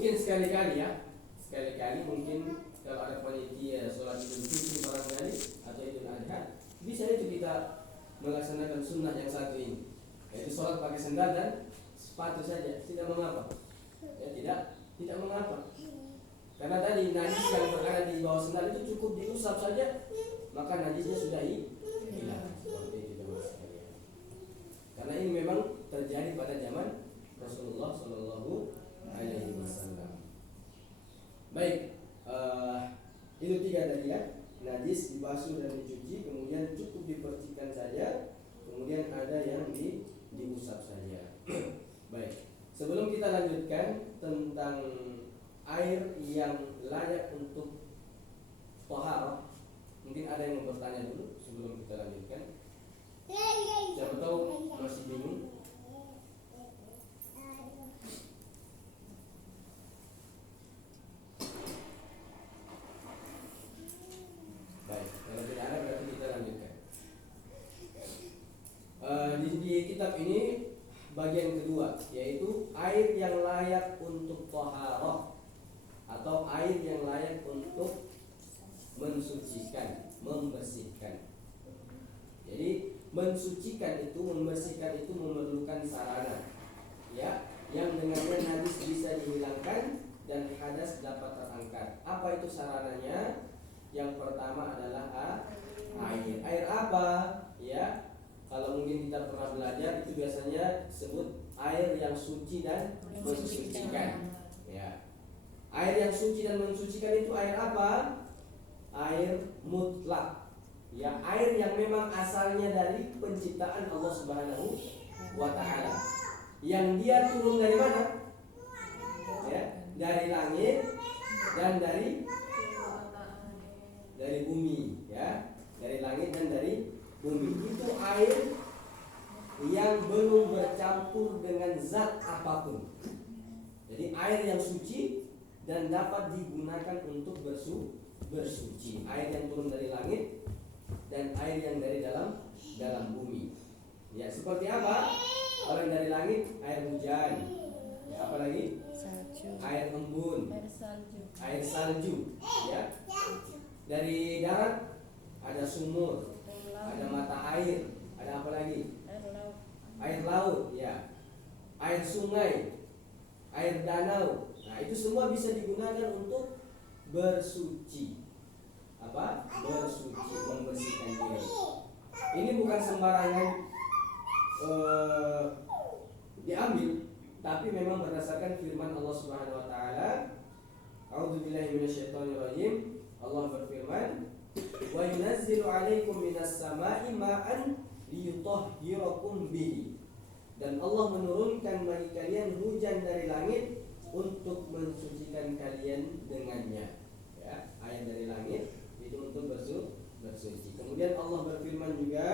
mungkin sekali-kali mungkin kalau ada panitia sholat Idul Fitri barangkali atau Idul Adha, bisa itu kita melaksanakan sunnah yang satu ini, yaitu sholat pakai sandal dan sepatu saja, tidak mengapa. Ya, tidak mengapa. Karena tadi najis yang berada di bawah sandal itu cukup diusap saja, maka najisnya sudah hilang. Seperti itu teman sekalian. Karena ini memang terjadi pada zaman Rasulullah Shallallahu Alaihi Wasallam. Baik, itu 3 tadi ya, najis dibasuh dan dicuci, kemudian cukup dipercikan saja, kemudian ada yang diusap saja. Baik, sebelum kita lanjutkan tentang air yang layak untuk taharah, mungkin ada yang mau bertanya dulu sebelum kita lanjutkan. Siapa tahu masih bingung. Baik, kalau tidak ada berarti kita lanjutkan. Di kitab ini bagian kedua, yaitu air yang layak untuk taharah atau air yang layak untuk mensucikan, membersihkan. Jadi mensucikan itu, membersihkan itu memerlukan sarana, ya, yang dengannya najis bisa dihilangkan dan hadas dapat terangkat. Apa itu sarananya? Yang pertama adalah air. Air apa? Ya, kalau mungkin kita pernah belajar itu biasanya disebut air yang suci dan mensucikan. Ya. Air yang suci dan mensucikan itu air apa? Air mutlak. Ya, air yang memang asalnya dari penciptaan Allah Subhanahu wa taala. Yang dia turun dari mana? Ya, dari langit dan dari bumi, ya. Dari langit dan dari bumi. Itu air yang belum bercampur dengan zat apapun. Jadi air yang suci dan dapat digunakan untuk bersuci. Air yang turun dari langit dan air yang dari dalam bumi. Ya, seperti apa? Kalau yang dari langit air hujan. Ya, apa lagi? Salju. Air embun. Air salju. Ya. Dari darat ada sumur, ada mata air, ada apa lagi? Air laut, ya. Air sungai, air danau. Nah, itu semua bisa digunakan untuk bersuci. Apa? Bersuci, membersihkan diri. Ini bukan sembarangan diambil, tapi memang berdasarkan firman Allah Subhanahu wa taala. A'udzubillahi minasyaitonirrajim. Allah berfirman, "Wa yunazzilu 'alaikum minas sama'i ma'an liyutahhirakum bihi." Dan Allah menurunkan bagi kalian hujan dari langit untuk mensucikan kalian dengannya. Ya, air dari langit itu untuk bersuci. Kemudian Allah berfirman juga,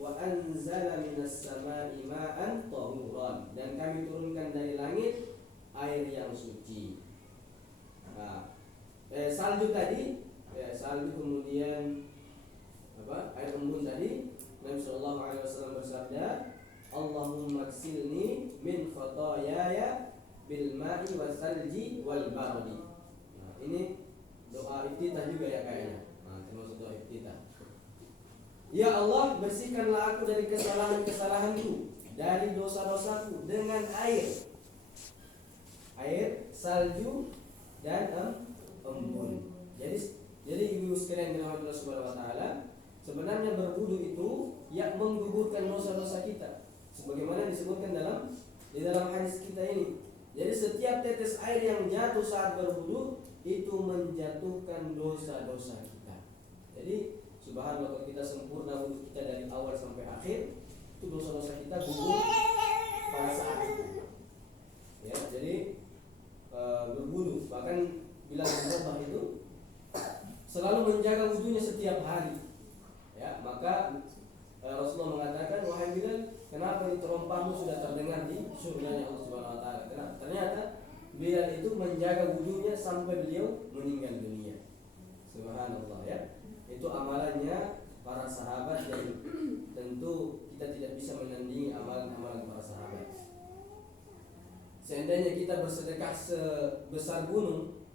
"Wa anzala minas sama'i ma'an tahuran." Dan kami turunkan dari langit air yang suci. Nah, salju tadi, ya, salju kemudian apa? Air embun tadi. Nabi sallallahu alaihi wasallam bersabda, "Allahumma ksilni min khotoyaya bil ma'i wasalji wal bardi." Nah, ini doa iftitah juga ya kayaknya. Nah, termasuk doa iftitah. Ya Allah, bersihkanlah aku dari kesalahan-kesalahanku, dari dosa-dosaku dengan air salju dan embun. Jadi ibu sekalian dirahmati Allah Subhanahu wa taala, sebenarnya berwudu itu yang menggugurkan dosa-dosa kita. Sebagaimana disebutkan di dalam hadis kita ini. Jadi setiap tetes air yang jatuh saat berwudu itu menjatuhkan dosa-dosa kita. Jadi subhanallah, kalau kita sempurna wudu kita dari awal sampai akhir, itu dosa-dosa kita gugur pada saat itu. Ya, jadi berwudu, bahkan bila berubah itu selalu menjaga wudunya setiap hari. Ya, maka Rasulullah mengatakan, "Wahai Bilal, kenapa ini terompahmu sudah terdengar di surganya Allah Subhanahu wa taala?" Kenapa? Ternyata Bilal itu menjaga wudunya sampai beliau meninggal dunia. Subhanallah, ya. Itu amalannya para sahabat, dan tentu kita tidak bisa menandingi amalan-amalan para sahabat. Seandainya kita bersedekah sebesar gunung,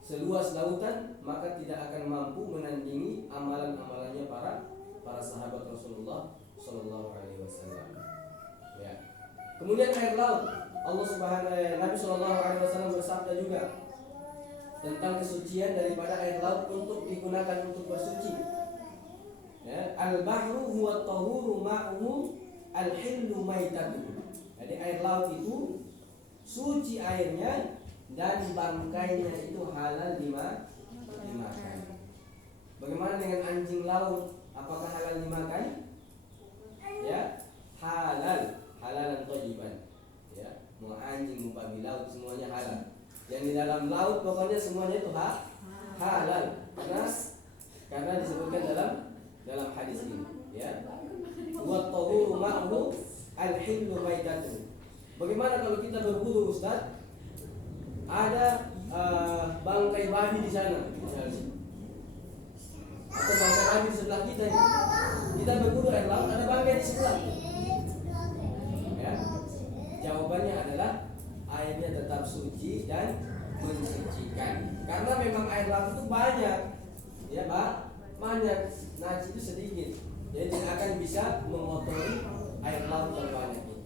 seluas lautan, maka tidak akan mampu menandingi amalan-amalannya para sahabat Rasulullah Shallallahu Alaihi Wasallam. Ya. Kemudian air laut, Nabi Shallallahu Alaihi Wasallam bersabda juga tentang kesucian daripada air laut untuk digunakan untuk bersuci. Ya, al-bahru huwa tahuru ma'uhu al-hillu maitatuhu. Jadi air laut itu suci airnya dan bangkainya itu halal dimakan. Bagaimana dengan anjing laut? Apakah halal dimakan? Ya, halalan thayyiban. Ya, mau anjing mau babi laut semuanya halal. Yang di dalam laut pokoknya semuanya itu halal. Karena disebutkan dalam hadis ini, ya. Wa tahuru ma'hu al-hillu maitatuhu. Bagaimana kalau kita berwudu, Ustaz? Ada bangkai babi di sana, misalnya. Atau bangkai babi di sebelah kita. Kita berwudu air laut, ada bangkai di sebelah. Ya. Jawabannya adalah airnya tetap suci dan mensucikan. Karena memang air laut itu banyak, ya Pak, banyak. Najis itu sedikit, jadi tidak akan bisa mengotori air laut yang banyak itu.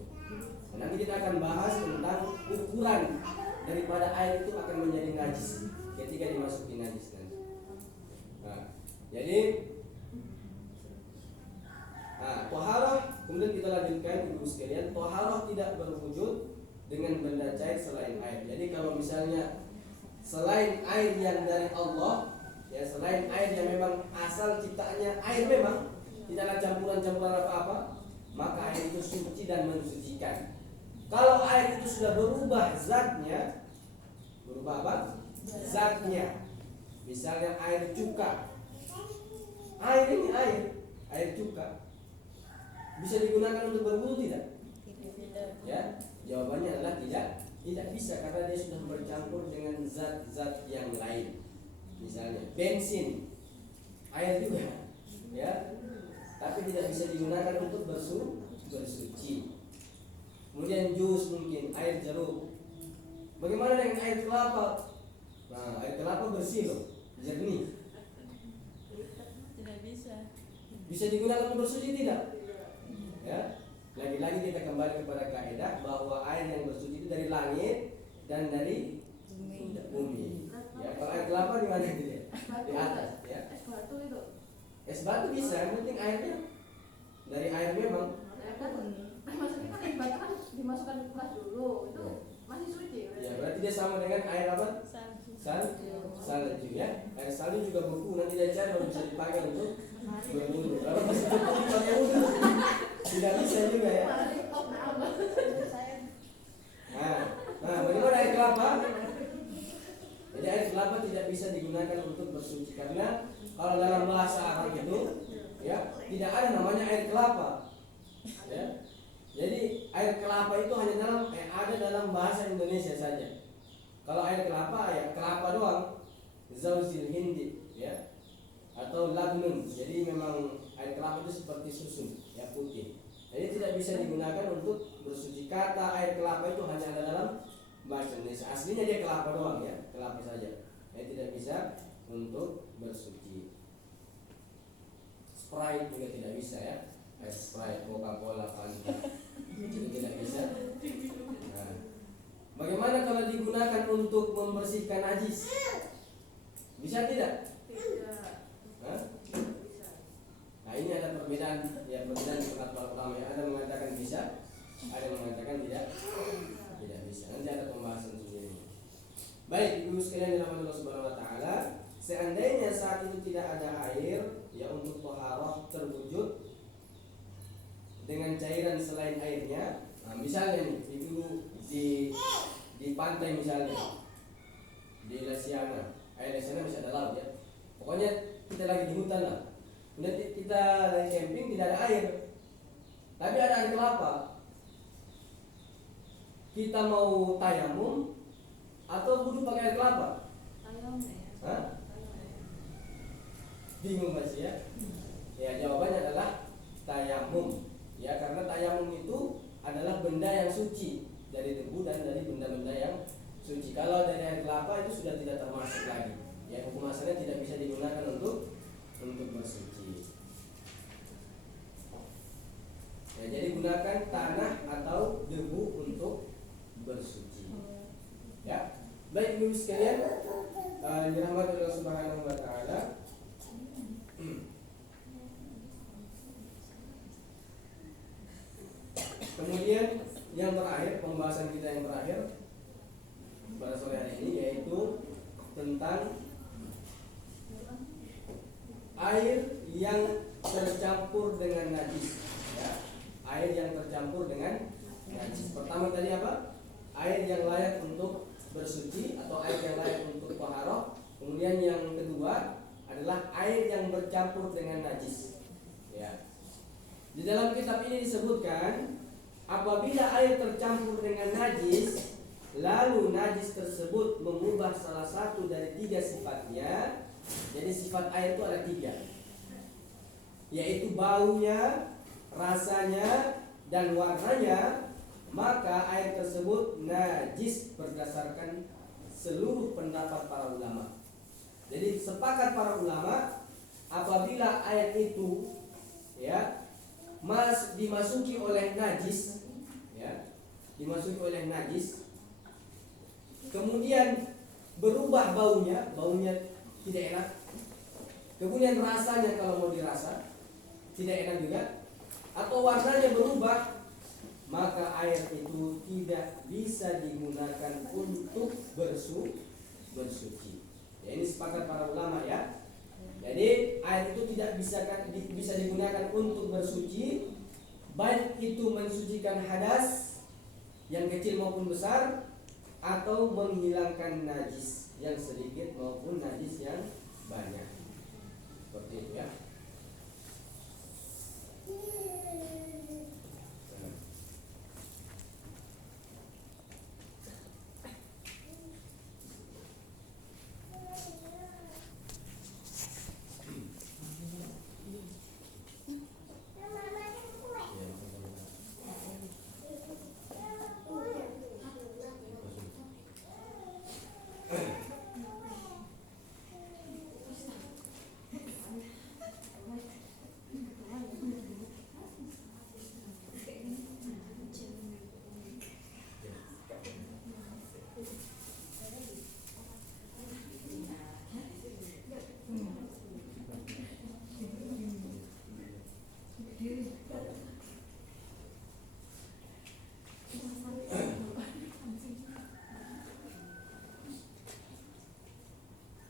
Nanti kita akan bahas tentang ukuran daripada air itu akan menjadi najis ketika dimasuki najis nanti. Jadi toharoh, kemudian kita lanjutkan ibu sekalian, toharoh tidak berwujud dengan benda cair selain air. Jadi kalau misalnya selain air yang dari Allah, ya selain air yang memang asal ciptaannya air memang tidak ada campuran-campuran apa-apa, maka air itu suci dan mensucikan. Kalau air itu sudah berubah zatnya, berubah apa? Zatnya. Misalnya air cuka. Air ini air cuka. Bisa digunakan untuk berwudu tidak? Ya, jawabannya adalah tidak bisa karena dia sudah bercampur dengan zat-zat yang lain. Misalnya bensin, air juga, ya, tapi tidak bisa digunakan untuk bersuci. Kemudian jus mungkin air jeruk. Bagaimana dengan air kelapa? Nah, air kelapa bersih loh, jernih. Tidak bisa. Bisa digunakan untuk bersuci tidak? Ya, lagi-lagi kita kembali kepada kaidah bahwa air yang bersuci itu dari langit dan dari bumi. Ya, kalau air kelapa di mana itu ya? Di atas, ya. Es batu itu. Es batu bisa, yang penting airnya dari air memang. Maksudnya kan es batu kan dimasukkan ke kulkas dulu, itu masih suci. Ya, berarti dia sama dengan air apa? Salju ya. Air salju juga beku, nanti dia cari kalau bisa dipakai untuk berwudu. Kalau masih beku dipakai wudu, tidak bisa juga ya. Nah, bagaimana air kelapa? Jadi air kelapa tidak bisa digunakan untuk bersuci karena kalau dalam bahasa Arab itu, ya, tidak ada namanya air kelapa. Ya. Jadi air kelapa itu hanya ada dalam bahasa Indonesia saja. Kalau air kelapa ya kelapa doang, zauzil hindi, ya, atau labnun. Jadi memang air kelapa itu seperti susu, ya, putih. Jadi tidak bisa digunakan untuk bersuci. Kata air kelapa itu hanya ada dalam bahasa Indonesia. Aslinya dia kelapa doang, ya, kelapa saja. Jadi tidak bisa untuk bersuci. Sprite juga tidak bisa, ya. Air Sprite, Coca-Cola, Fanta itu tidak bisa. Nah, bagaimana kalau digunakan untuk membersihkan najis? Bisa tidak? Hah? Nah, ini ada perbedaan, ya, perbedaan di pendapat para ulama. Ada mengatakan bisa, ada mengatakan tidak bisa. Nanti ada pembahasan sendiri. Baik, ibu sekalian dirahmati Allah Subhanahu wa taala, seandainya saat itu tidak ada air, ya, untuk thaharah terwujud dengan cairan selain airnya. Nah, misalnya nih, di pantai misalnya, di Lasiana, air Lasiana bisa ada laut, ya. Pokoknya kita lagi di hutan lah. Kemudian kita lagi camping, tidak ada air, tapi ada air kelapa. Kita mau tayamum atau wudu pakai air kelapa? Tayamum ya. Hah? Bingung masih, ya? Ya, jawabannya adalah tayamum. Ya, karena tayamum itu adalah benda yang suci dari debu dan Kalau dari air kelapa itu sudah tidak termasuk lagi. Ya, hukum asalnya tidak bisa digunakan untuk bersuci. Ya, jadi gunakan tanah atau debu untuk bersuci. Ya, baik ibu sekalian, dirahmati Allah Subhanahu wa taala. Kemudian yang terakhir, pembahasan kita yang terakhir pada sore hari ini yaitu tentang air yang tercampur dengan najis. Ya, air yang tercampur dengan najis. Pertama tadi apa? Air yang layak untuk bersuci atau air yang layak untuk taharah. Kemudian yang kedua adalah air yang bercampur dengan najis. Ya. Di dalam kitab ini disebutkan apabila air tercampur dengan najis, lalu najis tersebut mengubah salah satu dari 3 sifatnya. Jadi sifat air itu ada 3, yaitu baunya, rasanya, dan warnanya, maka air tersebut najis berdasarkan seluruh pendapat para ulama. Jadi sepakat para ulama apabila air itu ya dimasuki oleh najis, ya, dimasuki oleh najis, kemudian berubah baunya tidak enak, kemudian rasanya kalau mau dirasa tidak enak juga, atau warnanya berubah, maka air itu tidak bisa digunakan untuk bersuci. Ya, ini sepakat para ulama ya. Jadi air itu tidak bisa digunakan untuk bersuci, baik itu mensucikan hadas yang kecil maupun besar, atau menghilangkan najis yang sedikit maupun najis yang banyak. Seperti itu ya.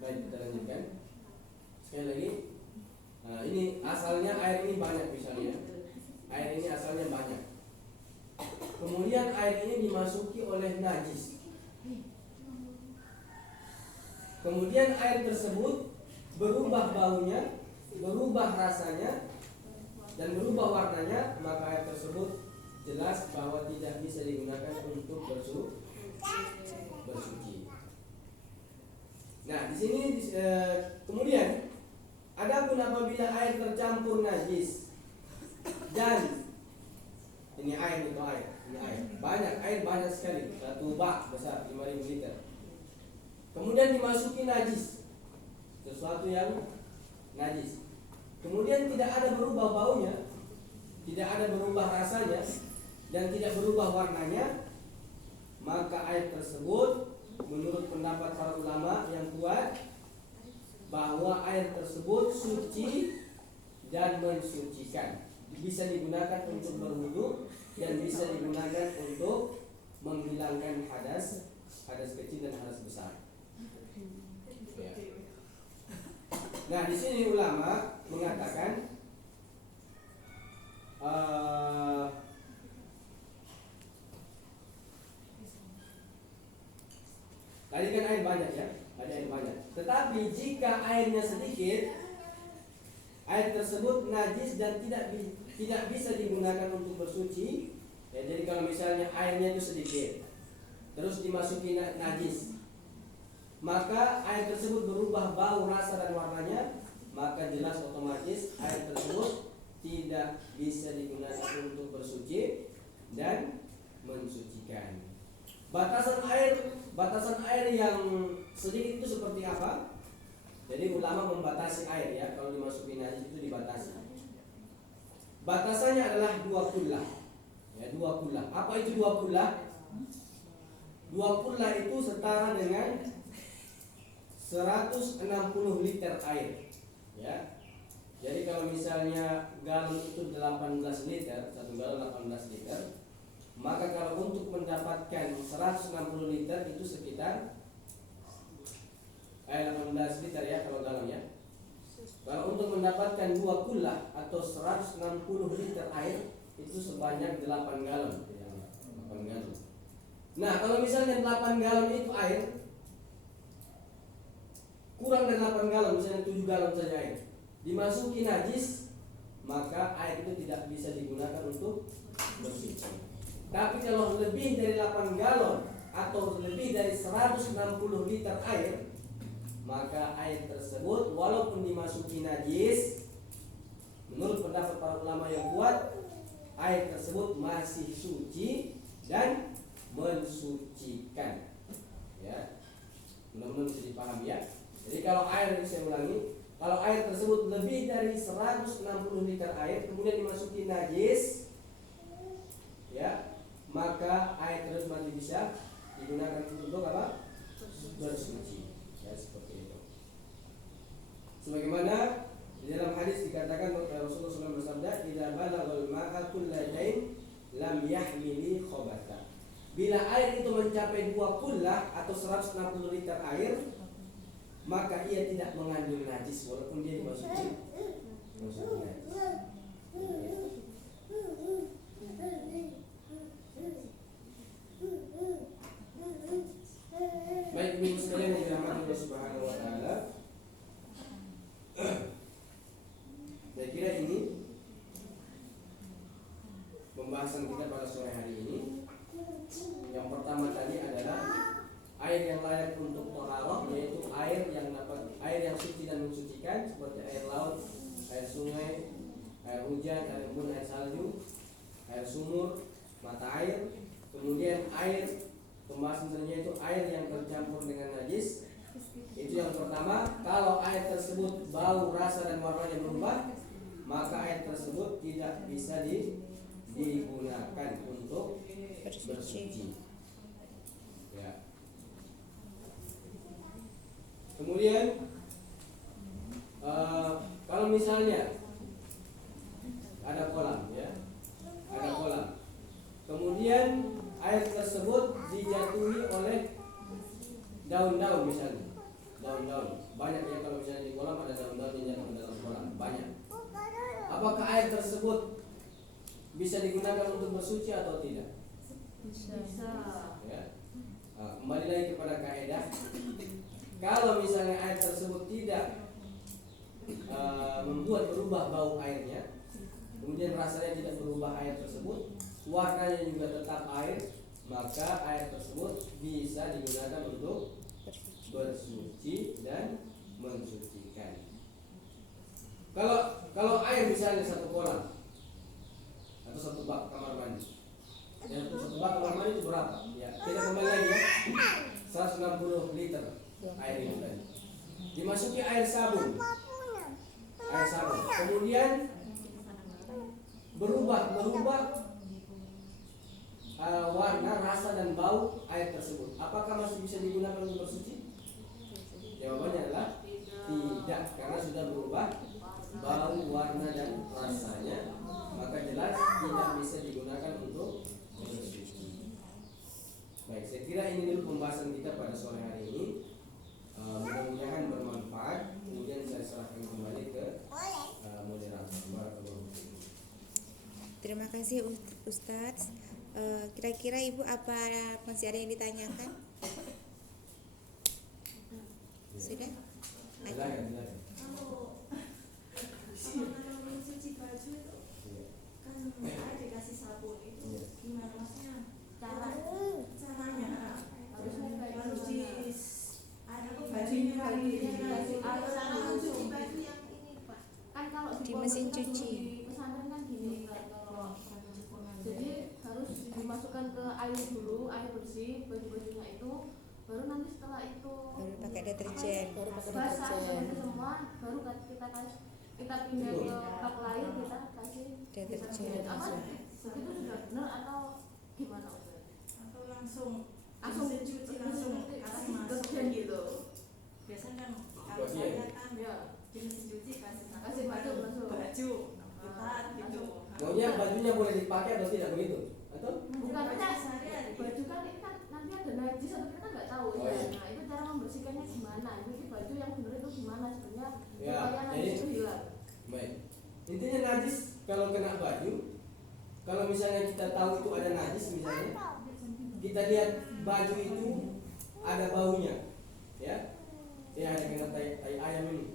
Baik, kita lanjutkan. Sekali lagi, nah, ini asalnya air ini banyak misalnya. Air ini asalnya banyak. Kemudian air ini dimasuki oleh najis. Kemudian air tersebut berubah baunya, berubah rasanya, dan berubah warnanya, maka air tersebut jelas bahwa tidak bisa digunakan untuk bersuci. Nah, di sini kemudian adapun apabila air tercampur najis dan ini air banyak sekali, 1 bak besar 5.000 liter. Kemudian dimasuki najis, sesuatu yang najis. Kemudian tidak ada berubah baunya, tidak ada berubah rasanya, dan tidak berubah warnanya, maka air tersebut menurut pendapat para ulama yang kuat bahwa air tersebut suci dan mensucikan, bisa digunakan untuk berwudu dan bisa digunakan untuk menghilangkan hadas kecil dan hadas besar. Ya. Nah, di sini ulama mengatakan tadi kan air banyak ya, ada air banyak. Tetapi jika airnya sedikit, air tersebut najis dan tidak bisa digunakan untuk bersuci. Ya, jadi kalau misalnya airnya itu sedikit, terus dimasuki najis, maka air tersebut berubah bau, rasa dan warnanya, maka jelas otomatis air tersebut tidak bisa digunakan untuk bersuci dan mensucikan. Batasan air yang sedikit itu seperti apa? Jadi ulama membatasi air ya, kalau dimasukin najis itu dibatasi. Batasannya adalah 2 kullah. Ya, 2 kullah. Apa itu 2 kullah? 2 kullah itu setara dengan 160 liter air. Ya. Jadi kalau misalnya galon itu 18 liter, 1 galon 18 liter, maka kalau untuk mendapatkan 160 liter itu sekitar 18 liter ya kalau galon ya. Kalau untuk mendapatkan 2 kullah atau 160 liter air itu sebanyak 8 galon. 8 galon. Nah, kalau misalnya 8 galon itu air kurang dari 8 galon, misalnya 7 galon saja air, dimasuki najis, maka air itu tidak bisa digunakan untuk bersuci. Tapi kalau lebih dari 8 galon atau lebih dari 160 liter air, maka air tersebut walaupun dimasuki najis, menurut pendapat para ulama yang kuat, air tersebut masih suci dan mensucikan. Ya, mudah-mudahan bisa dipahami ya. Jadi kalau air, saya ulangi, kalau air tersebut lebih dari 160 liter air kemudian dimasuki najis, ya, maka air tersebut masih bisa digunakan untuk apa? Bersuci. Ya, seperti itu. Sebagaimana di dalam hadis dikatakan Rasulullah SAW bersabda, "Idza balaghal ma'a kullatayn lam yahmili khabatha." Bila air itu mencapai 2 kullah atau 160 liter air, maka ia tidak mengandung najis walaupun dia dimasuki najis. Baik, ibu sekalian yang dirahmati Allah Subhanahu wa taala. Saya kira ini pembahasan kita pada sore hari ini. Yang pertama tadi adalah air yang layak untuk thaharah, yaitu air yang suci dan mensucikan seperti air laut, air sungai, air hujan, air embun, air salju, air sumur, mata air. Kemudian air pembahasan selanjutnya itu air yang tercampur dengan najis. Itu yang pertama. Kalau air tersebut bau, rasa dan warnanya berubah, maka air tersebut tidak bisa digunakan untuk bersuci. Ya. Kemudian kalau misalnya ada kolam, ya, ada kolam. Kemudian air tersebut dijatuhi oleh daun-daun misalnya, daun-daun banyak ya, kalau misalnya di kolam ada daun-daun yang jatuh ke dalam kolam banyak. Apakah air tersebut bisa digunakan untuk bersuci atau tidak? Bisa. Ya. Kembali lagi kepada kaidah. Kalau misalnya air tersebut tidak membuat berubah bau airnya, kemudian rasanya tidak berubah air tersebut, warnanya juga tetap air, maka air tersebut bisa digunakan untuk bersuci dan mensucikan. Kalau air misalnya satu kolam atau satu bak kamar mandi, yang satu bak kamar mandi itu berapa? Ya, kita kembali lagi ya, 160 liter air itu tadi. Dimasuki air sabun, kemudian berubah warna, rasa dan bau air tersebut. Apakah masih bisa digunakan untuk bersuci? Jawabannya adalah tidak, karena sudah berubah bau, warna dan rasanya, maka jelas tidak bisa digunakan untuk bersuci. Baik, saya kira ini dulu pembahasan kita pada sore hari ini. Mudah-mudahan bermanfaat. Kemudian saya serahkan kembali ke moderator. Terima kasih Ustadz. Kira-kira Ibu apa masih ada yang ditanyakan? Sudah? Ada. Kalau mencuci baju itu kan ada dikasih sabun itu gimana maksudnya? Caranya harus di ada bajunya lagi dikasih cara mencuci baju yang ini Pak. Kan kalau Di mesin cuci. di pesantren kan gini, jadi harus dimasukkan ke air dulu, air bersih baju-bajunya itu, baru nanti setelah itu Baru pakai deterjen. basah itu semua, baru kita pindah ke bak lain, kita kasih Deterjen. apa begitu sudah benar atau gimana Ustaz? Atau langsung Langsung cuci langsung kasih masuk deterjen gitu. biasanya kan kalau saya kan Ya, di mesin cuci kasih kasih baju langsung. baju kita gitu. Maunya bajunya boleh dipakai atau tidak begitu? Atau Bukan Baju kita sehari-hari. baju kan ini kan nanti ada najis atau kita nggak tahu Oh, ya. iya. Nah itu cara membersihkannya gimana? Jadi baju yang benar itu gimana sebenarnya Ya, supaya najis jadi- itu hilang. baik. Intinya najis kalau kena baju, kalau misalnya kita tahu itu ada najis misalnya, kita lihat baju itu ada baunya, ya. Ya ada kena tai ayam ini.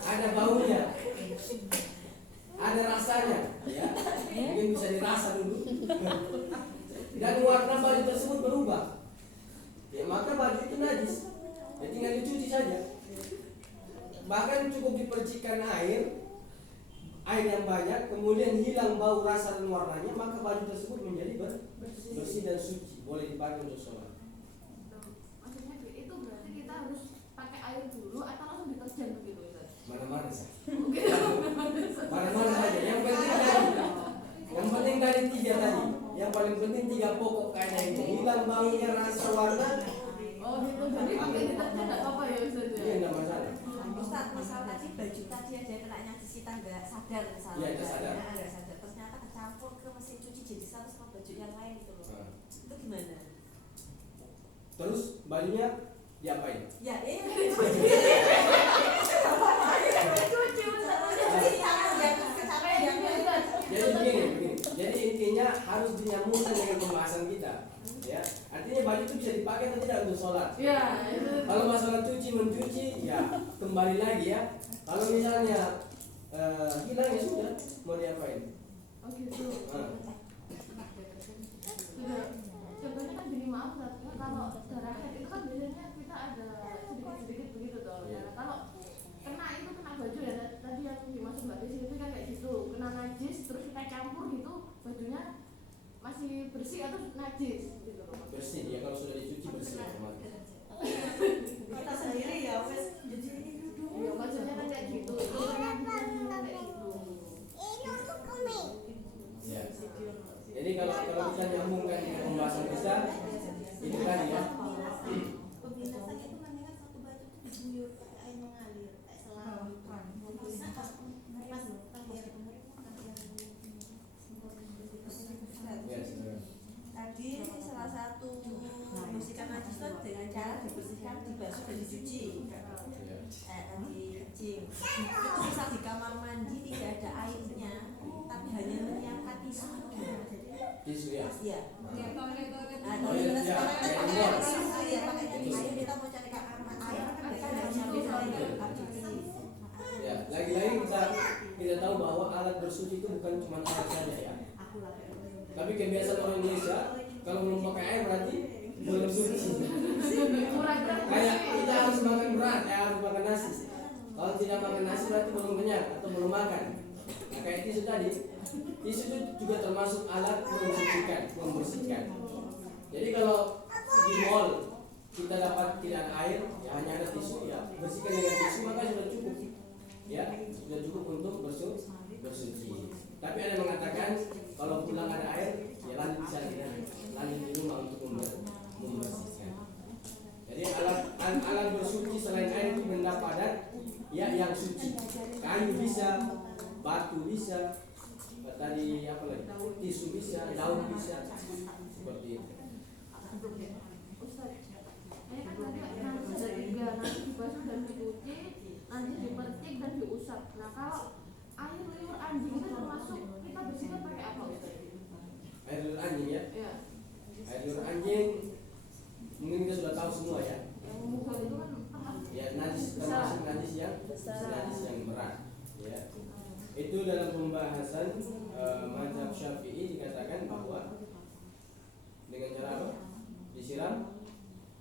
Ada baunya. Ada rasanya, ya. Mungkin bisa dirasa dulu. Dan warna baju tersebut berubah. Ya, maka baju itu najis. Ya, tinggal dicuci saja. Bahkan cukup dipercikan air yang banyak, kemudian hilang bau, rasa dan warnanya, maka baju tersebut menjadi bersih dan suci, boleh dipakai untuk sholat. Maksudnya itu berarti kita harus pakai air dulu atau langsung deterjen begitu Ustaz? Mana-mana saja. Mungkin Mana-mana saja. Yang penting dari tiga tadi. Yang paling penting 3 pokok kaidah itu. Hilang baunya, rasa, warna. Oh gitu. Jadi pakai deterjen nggak apa-apa ya Ustaz ya? Iya, enggak masalah. Ustaz, masalah tadi baju tadi ada yang kena najis kita nggak sadar misalnya. Iya, nggak sadar. Nggak sadar. Terus ternyata kecampur ke mesin cuci jadi satu sama baju yang lain gitu loh. Nah, Itu gimana? terus bajunya diapain? Ya, Cuci Ustaz. Jadi begini. Jadi intinya harus dinyambungkan dengan pembahasan kita. Ya, artinya baju itu bisa dipakai atau tidak untuk sholat. Iya, itu. Kalau masalah cuci mencuci, ya kembali lagi ya. Kalau misalnya hilang ya sudah, mau diapain? Oh gitu. Nah, Sudah. Contohnya kan gini, maaf Ustaz, kalau darah head itu kan biasanya kita ada sedikit-sedikit begitu toh. Iya. Nah, kalau kena baju ya tadi yang dimaksud Mbak Desi itu kan kayak gitu, kena najis terus kita campur gitu, bajunya masih bersih atau najis gitu loh. bersih ya, kalau sudah dicuci bersih otomatis. Kita sendiri ya wes jadi ini dulu. Ya maksudnya kan kayak gitu. Itu kan kayak gitu. Ya. Jadi kalau kita nyambungkan dengan pembahasan kita, itu tadi ya. Pembinasan itu mendingan satu baju itu diguyur pakai air mengalir kayak selang. Bisa pas Ya, sebenarnya. tadi salah satu membersihkan najis itu dengan cara dibersihkan, dibasuh dan dicuci. Ya. Tadi kencing. Itu misal di kamar mandi tidak ada airnya, tapi hanya menyiapkan tisu. Tisu ya. Iya. Nah, Oh, iya, iya. pakai tisu ya, pakai tisu. Kita mau cari kamar mandi air kan mereka nggak bisa Ya, lagi-lagi kita tahu bahwa alat bersuci itu bukan cuma alat saja ya. Tapi kebiasaan orang Indonesia kalau belum pakai air berarti belum suci. Kayak kita harus makan berat, harus makan nasi. Kalau tidak makan nasi berarti belum kenyang atau belum makan. Nah, kayak tisu tadi, tisu itu juga termasuk alat mensucikan, membersihkan. Jadi kalau di mall kita dapat tidak ada air, ya hanya ada tisu, ya bersihkan dengan tisu maka sudah cukup. Ya, sudah cukup untuk bersuci. Tapi ada yang mengatakan kalau pulang ada air, ya lanjut di sana, lanjut di rumah untuk membersihkan. Jadi alat bersuci selain air itu benda padat, ya yang suci. Kayu bisa, batu bisa, tadi apa lagi? Tisu bisa, daun bisa, seperti itu. Ustaz, ini kan tadi nanti ada 3, nanti dibasuh dan dicuci, nanti dipercik dan diusap. Nah kalau air liur anjing itu termasuk kita bersihkan pakai apa Ustaz? Air liur anjing ya. Ya, Air liur anjing mungkin kita sudah tahu semua ya. yang memukul itu kan termasuk Ya najis, termasuk najis yang berat. Ya. Itu dalam pembahasan mazhab Syafi'i dikatakan bahwa dengan cara apa? Disiram,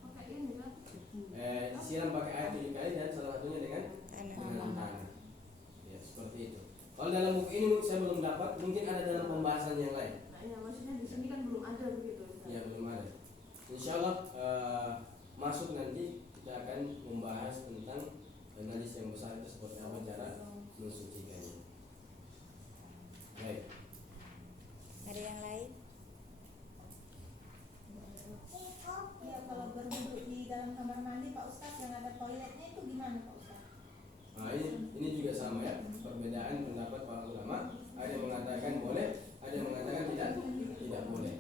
pakai ini kan? disiram pakai air 7 kali dan salah satunya dengan tanah. Ya seperti itu. Kalau dalam buku ini saya belum dapat, mungkin ada dalam pembahasan yang lain. Nah, ya maksudnya di ada begitu Ustaz. Ya belum ada. Insya Allah masuk nanti kita akan membahas tentang najis yang besar itu seperti apa cara mensucikannya. Baik. Ada yang lain? Ya, kalau berwudu di dalam kamar mandi Pak Ustadz yang ada toiletnya itu gimana Pak Ustadz? Nah, ini juga sama ya, perbedaan pendapat para ulama. Ada yang mengatakan boleh, ada yang mengatakan tidak boleh.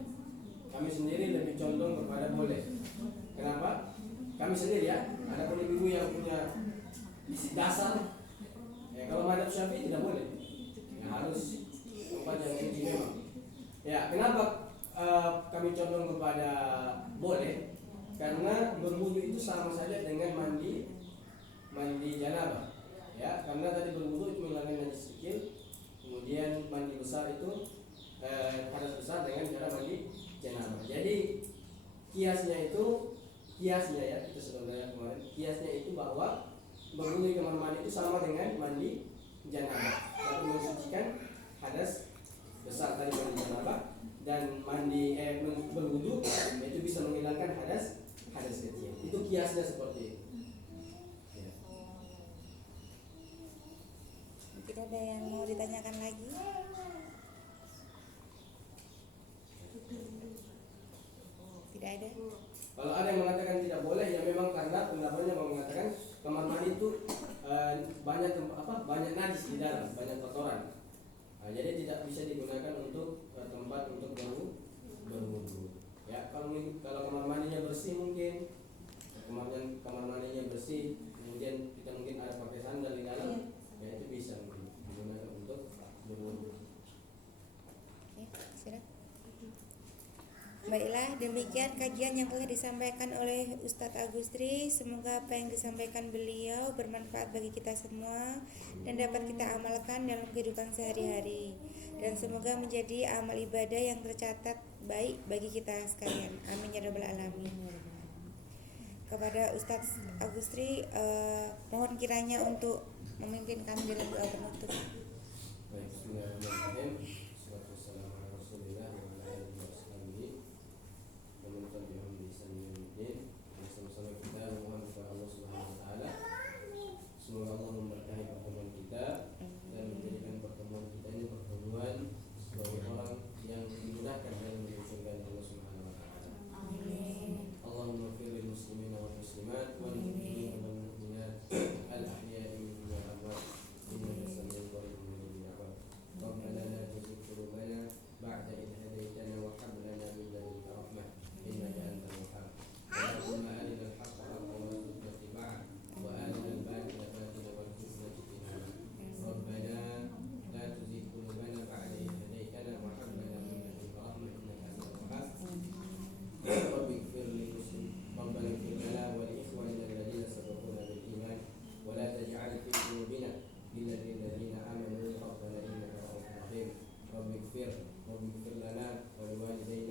Kami sendiri lebih condong kepada boleh. Kenapa? Kami sendiri ya, ada pun ibu yang punya dasar. Kalau mazhab Syafi'i tidak boleh. Ya, harus tempat yang suci memang. Ya, kenapa kami condong kepada boleh? Karena berwudu itu sama saja dengan mandi janabah. Ya, karena tadi berwudu itu menghilangkan najis kecil, kemudian mandi besar itu hadas besar dengan cara mandi janabah. Jadi kiasnya ya kita sudah lihat kemarin. Kiasnya itu bahwa berwudu di kamar mandi itu sama dengan mandi janabah, yaitu mensucikan hadas besar tadi mandi janabah, dan mandi berwudu itu bisa menghilangkan hadas kecil. Itu kiasnya seperti itu. Ya. Tidak ada yang mau ditanyakan lagi? Tidak ada. Kalau ada yang mengatakan tidak boleh, ya memang karena pendapatnya mengatakan kamar mandi itu banyak najis di dalam, banyak kotoran. Nah, jadi tidak bisa digunakan untuk tempat untuk berwudu. Ya, kalau kamar mandinya bersih mungkin, kamar mandinya bersih, kemudian kita mungkin ada pakai sandal di dalam, ya itu bisa mungkin digunakan untuk berwudu. Oke, sudah. Baiklah, demikian kajian yang telah disampaikan oleh Ustadz Agustri. Semoga apa yang disampaikan beliau bermanfaat bagi kita semua dan dapat kita amalkan dalam kehidupan sehari-hari. Dan semoga menjadi amal ibadah yang tercatat baik bagi kita sekalian. Amin ya rabbal alamin. Kepada Ustadz Agustri, mohon kiranya untuk memimpin kami dalam doa penutup. Baik, bismillahirrahmanirrahim. Wassalatu wassalamu ala Rasulillah wa ala alihi wa sahbihi wa man tabi'ahum bi ihsan ila yaumil. Sama-sama kita memohon kepada Allah Subhanahu wa taala. Semoga Allah memberkahi pertemuan kita dan menjadikan pertemuan kita ini pertemuan sebagai orang yang dimudahkan dalam menuju surga Allah Subhanahu wa taala. Amin. Allahumma fir lil muslimina wal muslimat wal mu'minina wal mu'minat al ahya'i minhum wal amwat innaka sami'un qaribun mujibud da'wat. Rabbana la tuzigh qulubana ba'da idh hadaytana wa hab lana min ladunka rahmah innaka antal wahhab. Allahumma arina al-haqqa haqqan warzuqna ittiba'ah wa arina al-batila batilan warzuqna ijtinabah. Rabbana la tuzigh qulubana ba'da idh hadaytana wa hab lana min ladunka rahmah innaka antal wahhab. رب اغفر للمسلم ربنا اغفر لنا ولإخواننا الذين سبقونا بالإيمان ولا تجعل في قلوبنا غلا للذين آمنوا ربنا إنك رؤوف رحيم رب اغفر لنا ولوالدينا